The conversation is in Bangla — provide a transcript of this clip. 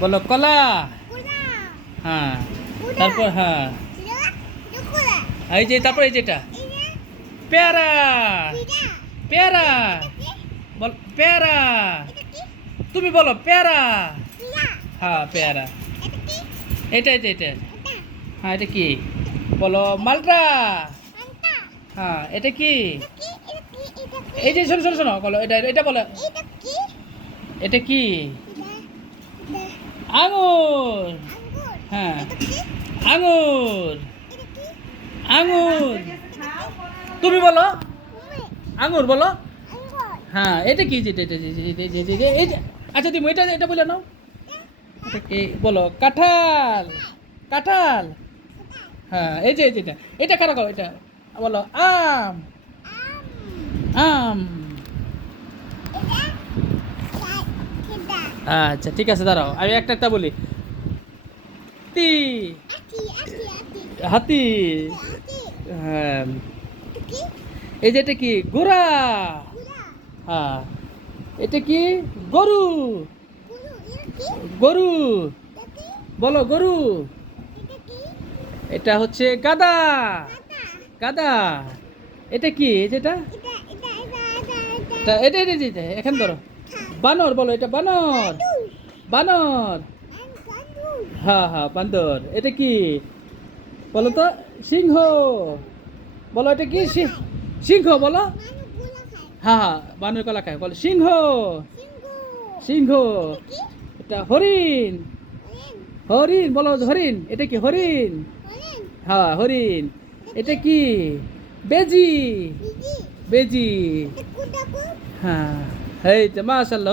বলো কলা। হ্যাঁ, তারপর হ্যাঁ এই যে তারপর এই যেটা পেয়ারা। পেয়ারা বল, পেয়ারা। তুমি বলো পেয়ারা। হ্যাঁ পেয়ারা। এটা এটা এটা হ্যাঁ এটা কি বলো মালটা। হ্যাঁ এটা কি এই যে শোনো শোনো শোনো বলো এটা এটা বলো এটা কি আঙুর। হ্যাঁ আঙুর আঙুর। তুমি বলো আঙুর বলো। হ্যাঁ এটা কি যেটা এটা এই যে আচ্ছা তুমি এটা এটা বলে নাও এটা কি বলো কাঁঠাল। কাঁঠাল। হ্যাঁ এই যে যেটা এটা কারা করো এটা বলো আম। আম। আচ্ছা ঠিক আছে দাঁড়াও আমি একটা একটা বলি হাতি। হাতি। হ্যাঁ এই যে এটা কি ঘোড়া। হ্যাঁ এটা কি গরু। গরু বলো গরু। এটা হচ্ছে গাধা। গাধা। এটা কি যেটা এটা এটা এটা এখান ধরো বানর বলো এটা বানর। বানর। হ্যাঁ হ্যাঁ বান্দর। এটা কি বলো তো সিংহ। বলো এটা কি সিংহ বলো। হ্যাঁ হ্যাঁ বানর কলা খায় বলো সিংহ। সিংহ। এটা হরিণ। হরিণ বলো হরিণ এটা কি হরিণ। হ্যাঁ হরিণ। এটা কি বেজি। বেজি। হ্যাঁ এই তো মাশাআল্লাহ।